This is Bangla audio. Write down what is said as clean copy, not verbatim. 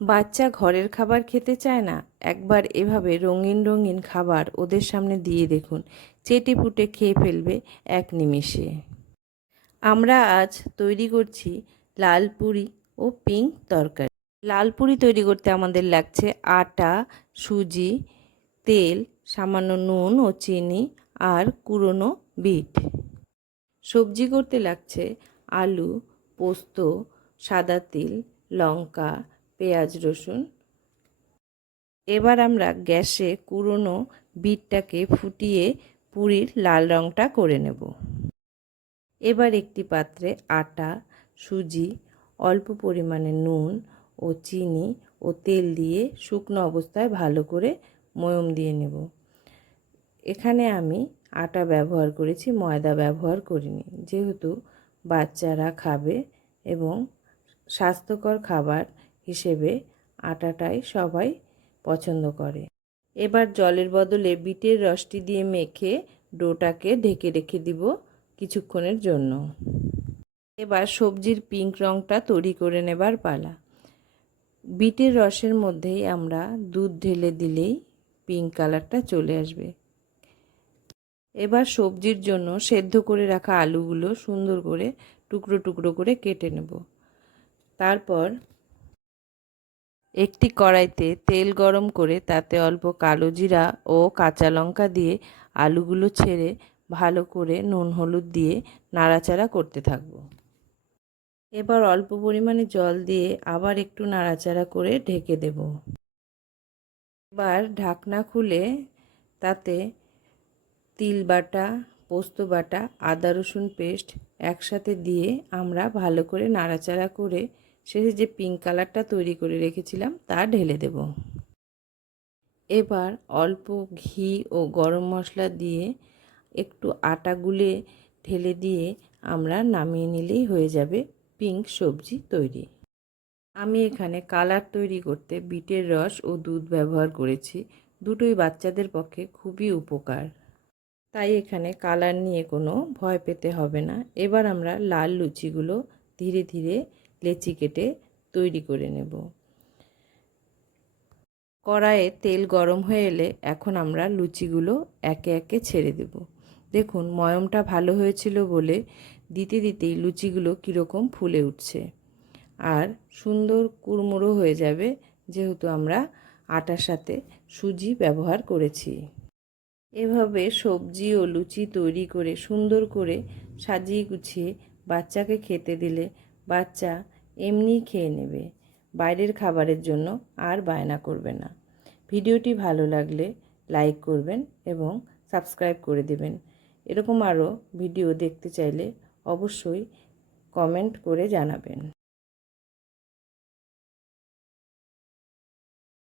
বাচ্চা ঘরের খাবার খেতে চায় না, একবার এভাবে রঙিন রঙিন খাবার ওদের সামনে দিয়ে দেখুন, চেটেপুটে খেয়ে ফেলবে এক নিমেষে। আমরা আজ তৈরি করছি লাল পুরি ও পিঙ্ক তরকারি। লাল পুরি তৈরি করতে আমাদের লাগছে আটা, সুজি, তেল, সামান্য নুন ও চিনি আর কুড়োনো বিট। সবজি করতে লাগছে আলু, পোস্ত, সাদা তিল, লঙ্কা, পেঁয়াজ, রসুন। এবার আমরা গ্যাসে কুড়োনো বিটটাকে ফুটিয়ে পুরির লাল রঙটা করে নেব। এবার একটি পাত্রে আটা, সুজি, অল্প পরিমাণে নুন ও চিনি ও তেল দিয়ে শুকনো অবস্থায় ভালো করে ময়ম দিয়ে নেব। এখানে আমি আটা ব্যবহার করেছি, ময়দা ব্যবহার করিনি, যেহেতু বাচ্চারা খাবে এবং স্বাস্থ্যকর খাবার হিসেবে আটাটাই সবাই পছন্দ করে। এবার জলের বদলে বিটের রসটি দিয়ে মেখে ডোটাকে ঢেকে রেখে দিব কিছুক্ষণের জন্য। এবার সবজির পিঙ্ক রঙটা তৈরি করে নেবার পালা। বিটের রসের মধ্যেই আমরা দুধ ঢেলে দিলেই পিঙ্ক কালারটা চলে আসবে। এবার সবজির জন্য সেদ্ধ করে রাখা আলুগুলো সুন্দর করে টুকরো টুকরো করে কেটে নেব। তারপর একটি কড়াইতে তেল গরম করে তাতে অল্প কালো জিরা ও কাঁচা লঙ্কা দিয়ে আলুগুলো ছেড়ে ভালো করে নুন হলুদ দিয়ে নাড়াচাড়া করতে থাকব। এবার অল্প পরিমাণে জল দিয়ে আবার একটু নাড়াচাড়া করে ঢেকে দেব। এবার ঢাকনা খুলে তাতে তিল বাটা, পোস্ত বাটা, আদা রসুন পেস্ট একসাথে দিয়ে আমরা ভালো করে নাড়াচাড়া করে শেষে যে পিঙ্ক কালারটা তৈরি করে রেখেছিলাম তা ঢেলে দেব। এবার অল্প ঘি ও গরম মশলা দিয়ে একটু আটা গুলে ঢেলে দিয়ে আমরা নামিয়ে নিলেই হয়ে যাবে পিঙ্ক সবজি তৈরি। আমি এখানে কালার তৈরি করতে বিটের রস ও দুধ ব্যবহার করেছি, দুটোই বাচ্চাদের পক্ষে খুবই উপকার, তাই এখানে কালার নিয়ে কোনো ভয় পেতে হবে না। এবার আমরা লাল লুচিগুলো ধীরে ধীরে লেচি কেটে তৈরি করে নেব। কড়াইয়ে তেল গরম হয়ে এলে এখন আমরা লুচিগুলো একে একে ছেড়ে দেব। দেখুন ময়মটা ভালো হয়েছিল বলে দিতে দিতেই লুচিগুলো কীরকম ফুলে উঠছে আর সুন্দর কুড়মুড়ো হয়ে যাবে, যেহেতু আমরা আটার সাথে সুজি ব্যবহার করেছি। এভাবে সবজি ও লুচি তৈরি করে সুন্দর করে সাজিয়ে গুছিয়ে বাচ্চাকে খেতে দিলে বাচ্চা এমনিই খেয়ে নেবে, বাইরের খাবারের জন্য আর বায়না করবে না। ভিডিওটি ভালো লাগলে লাইক করবেন এবং সাবস্ক্রাইব করে দেবেন। এরকম আরও ভিডিও দেখতে চাইলে অবশ্যই কমেন্ট করে জানাবেন।